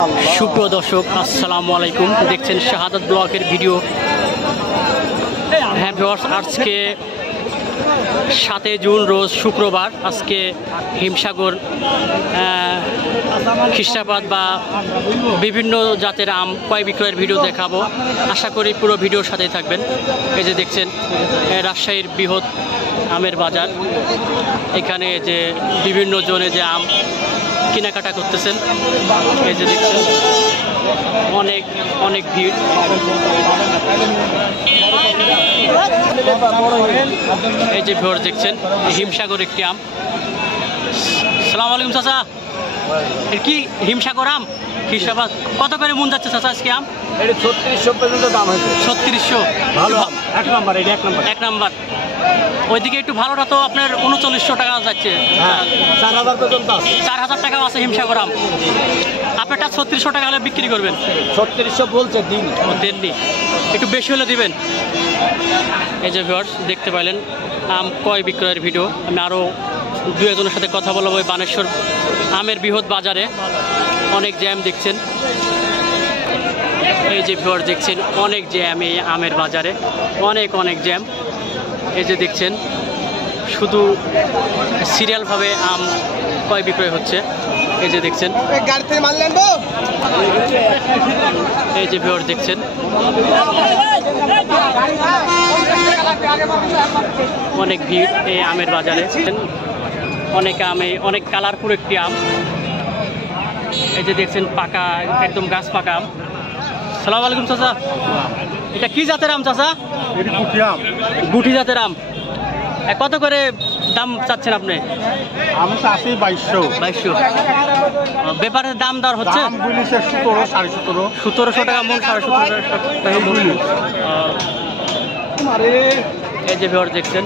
সুপ্রিয় দর্শক, আসসালামু আলাইকুম। দেখছেন শাহাদাত ব্লগের ভিডিও। হ্যাঁ ভিউয়ার্স, আজকে 7 জুন রোজ শুক্রবার। আজকে হিমসাগর খ্রিস্টাবাদ বা বিভিন্ন জাতের আম ক্রয় বিক্রয়ের ভিডিও দেখাবো। আশা করি পুরো ভিডিওর সাথেই থাকবেন। এই যে দেখছেন রাজশাহীর বৃহৎ আমের বাজার। এখানে যে বিভিন্ন জনে যে আম কেনাকাটা করতেছেন, এই যে দেখছেন অনেক অনেক ভিড়। এই যে ভিউয়ার্স দেখছেন হিমসাগর একটি আম। সালাম আলাইকুম চাচা, এর কি হিমসাগর আম খ্রিস্টাবাদ? কত করে মন যাচ্ছে চাচা আজকে আম? 3600 পর্যন্ত দাম হয়েছে। 3600 ভালো আম, এক নাম্বার। এটা এক নাম্বার। ওইদিকে একটু ভালোটা তো আপনার 3900 টাকা যাচ্ছে। 4000 পর্যন্ত আছে। 4000 টাকাও আছে হিমসাগর আম। আপনারটা 3600 টাকা হলে বিক্রি করবেন? 3600 বলছে, দিন দেননি, একটু বেশি হলে দিবেন। এই যে ভিউয়ার্স দেখতে পাইলেন আম ক্রয় বিক্রয়ের ভিডিও। আমি আরও দু একজনের সাথে কথা বলবো। ওই বানেশ্বর আমের বৃহৎ বাজারে অনেক জ্যাম দেখছেন। এই যে ভিউয়ার্স দেখছেন অনেক জ্যাম এই আমের বাজারে, অনেক অনেক জ্যাম। এই যে দেখছেন শুধু সিরিয়ালভাবে আম ক্রয় বিক্রয় হচ্ছে। এই যে দেখছেন, এই যে ভিউয়ার্স দেখছেন অনেক ভিড় এই আমের বাজারে। অনেক আমে অনেক কালারফুল একটি আম। এই যে দেখছেন পাকা, একদম গাছ পাকা আম। সালাম আলাইকুম চাচা, এটা কি জাতের আম চাচা? গুটি জাতের আম। কত করে দাম চাচ্ছেন আপনি? আমি চাচ্ছি 2200। ব্যাপারের দাম দর হচ্ছে 1700 টাকা মন, 1750 টাকা মন। এই যে ভিউয়ার্স দেখছেন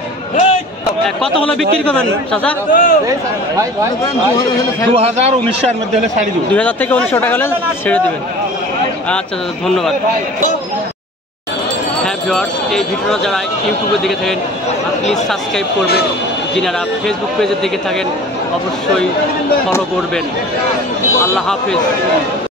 কত হলে বিক্রি করবেন চাচা? 2019 মধ্যে হলে ছাড়ি দিব। 2000 থেকে 1900 টাকা হলে ছেড়ে দেবেন। আচ্ছা চাচা, ধন্যবাদ। হ্যাঁ ভিউয়ার্স, এই ভিডিওটা যারা ইউটিউবের দিকে থাকেন প্লিজ সাবস্ক্রাইব করবেন। যিনারা ফেসবুক পেজের দিকে থাকেন অবশ্যই ফলো করবেন। আল্লাহ হাফেজ।